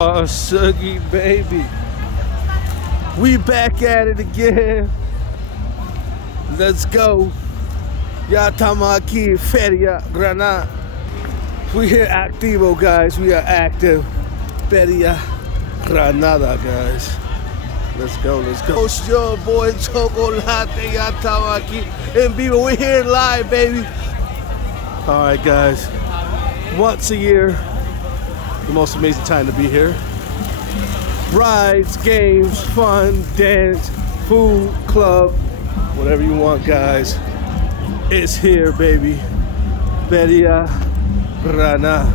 Oh, Suggy baby, we back at it again. Let's go. Ya estamos aquí, Feria Granada. We here activo, guys. We are active. Feria Granada, guys. Let's go, let's go. It's your boy Chocolate. Ya estamos aquí en vivo. We're here live, baby. All right, guys. Once a year, the most amazing time to be here. Rides, games, fun, dance, food, club, whatever you want, guys. It's here, baby. Feria Granada.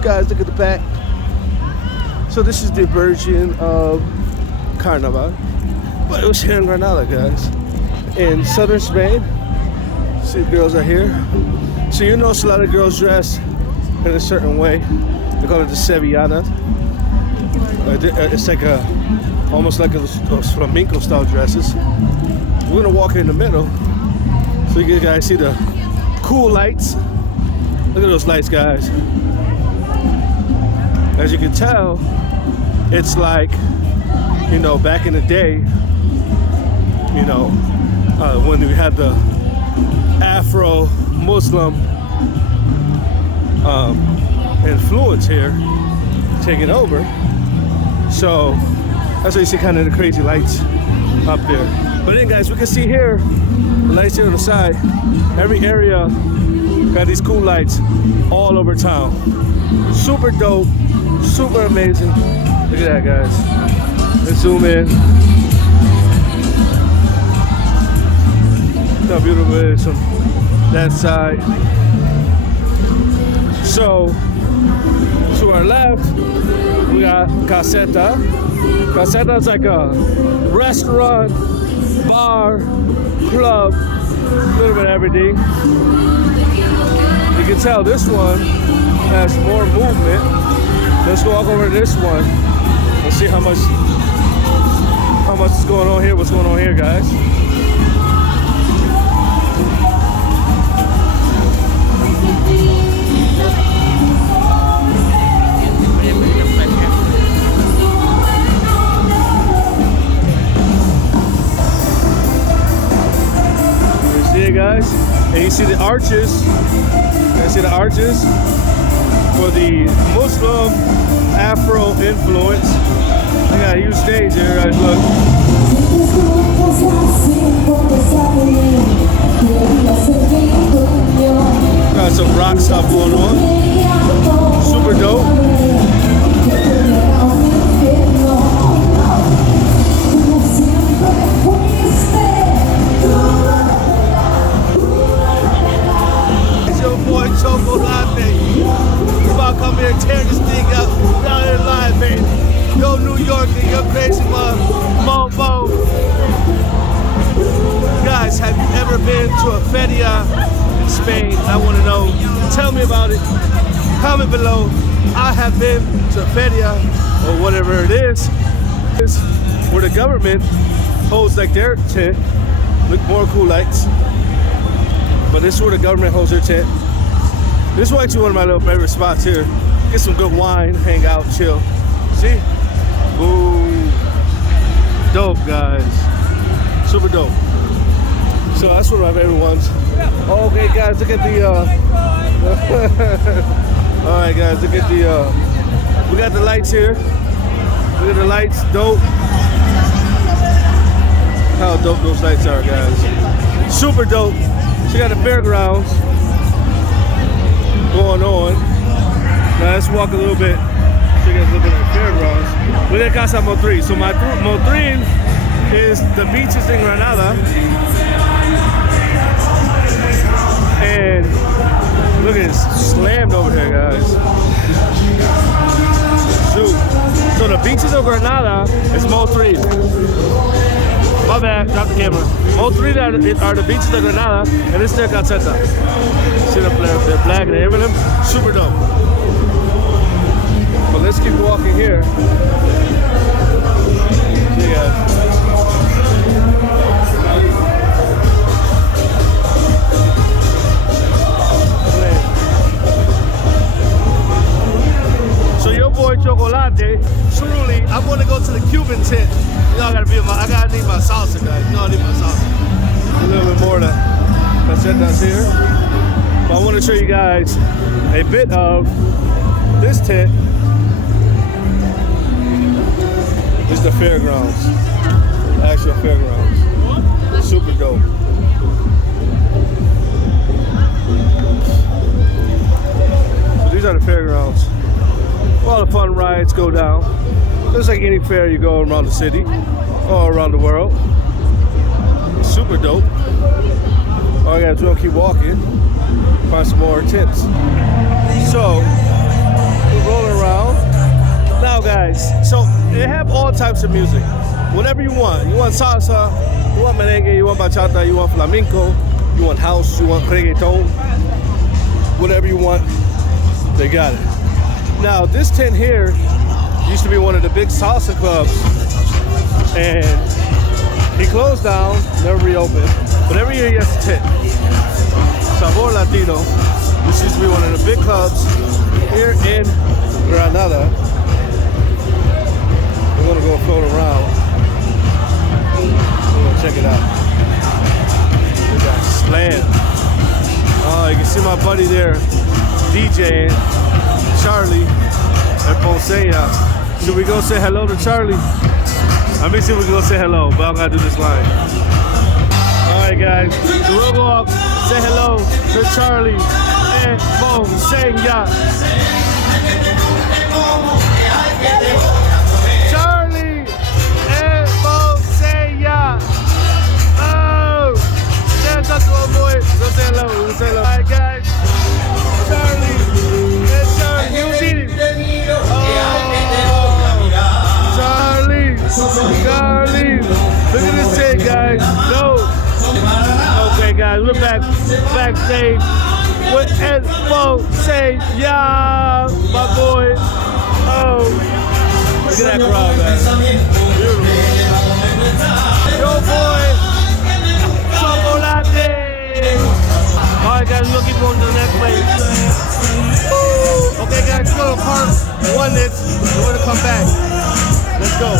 Guys, look at the back. So this is the version of Carnival, but it was here in Granada, guys. In southern Spain. See, the girls are here. So you notice a lot of girls dress in a certain way. They call it the Sevillana. It's like almost like those flamenco style dresses. We're gonna walk in the middle so you guys see the cool lights. Look at those lights, guys. As you can tell, it's like, you know, back in the day, you know, when we had the Afro-Muslim influence here taking over. So that's why you see kind of the crazy lights up there. But then, guys, we can see here the lights here on the side. Every area got these cool lights all over town. Super dope, super amazing. Look at that, guys. Let's zoom in. Look how beautiful it is from that side. So to our left, we got Caseta. Caseta is like a restaurant, bar, club, a little bit of everything. You can tell this one has more movement. Let's walk over to this one and see how much is going on here. What's going on here, guys? Guys, and you see the arches. You see the arches for the Muslim Afro influence. They got a huge stage here, guys. Look. Got some rock stuff going on. Super dope. Boy Chocolate. We're about to come here and tear this thing up. Down here live, baby. Yo, New York, yo, crazy Momo. Guys, have you ever been to a feria in Spain? I want to know. Tell me about it. Comment below. I have been to a feria, or whatever it is, where the government holds like their tent. Look, more cool lights. But this is where the government holds their tent. This is actually one of my little favorite spots here. Get some good wine, hang out, chill. See? Boom. Dope, guys. Super dope. So that's one of my favorite ones. Okay, guys, look at the all right, guys, look at the we got the lights here. Look at the lights, dope. How dope those lights are, guys. Super dope. So you got the fairgrounds going on. Now let's walk a little bit. So you guys look at the fairgrounds. We're at Casa Motril. So Motril is the beaches in Granada. And look at this, slammed over here, guys. Shoot. So the beaches of Granada is Motril. My bad, drop the camera. All three are the beaches of Granada, and this is their Caseta. See the flag and the emblem? Super dope. But let's keep walking here. See you guys. So your boy chocolate. Truly, I'm gonna go to the Cuban tent. You know, I gotta need my salsa, guys. You know, I need my salsa. A little bit more of that pacetas here. But I want to show you guys a bit of this tent. This is the fairgrounds, the actual fairgrounds. Super dope. So these are the fairgrounds. All the fun rides go down. Just like any fair you go around the city or around the world. It's super dope. All I gotta do is keep walking, find some more tents. So, we're rolling around. Now guys, so they have all types of music. Whatever you want. You want salsa, you want merengue, you want bachata, you want flamenco, you want house, you want reggaeton. Whatever you want, they got it. Now this tent here used to be one of the big salsa clubs, and he closed down, never reopened, but every year he has a tent. Sabor Latino. This used to be one of the big clubs here in Granada. We're gonna go float around. We're gonna check it out. We got Slam. Oh, you can see my buddy there, DJing, Charlie at Ponceña. Should we go say hello to Charlie? Let me see if we can go say hello, but I gotta do this line. Alright guys, so we'll go up, say hello to Charlie and Ponceña. Charlie and Ponceña. Oh, say hello to our boy. Go say hello, go say hello. Alright guys, Charlie and Charlie, you see it? Charlie, look at this shit, guys. No. Okay, guys, we're backstage with Ponceña, my boy. Oh, look at that crowd, guys. Beautiful. Yo, boy, chocolate. All right, guys, we'll keep going to the next place. Woo. Okay, guys, let's go to Park 1 minute. We're gonna come back. Let's go.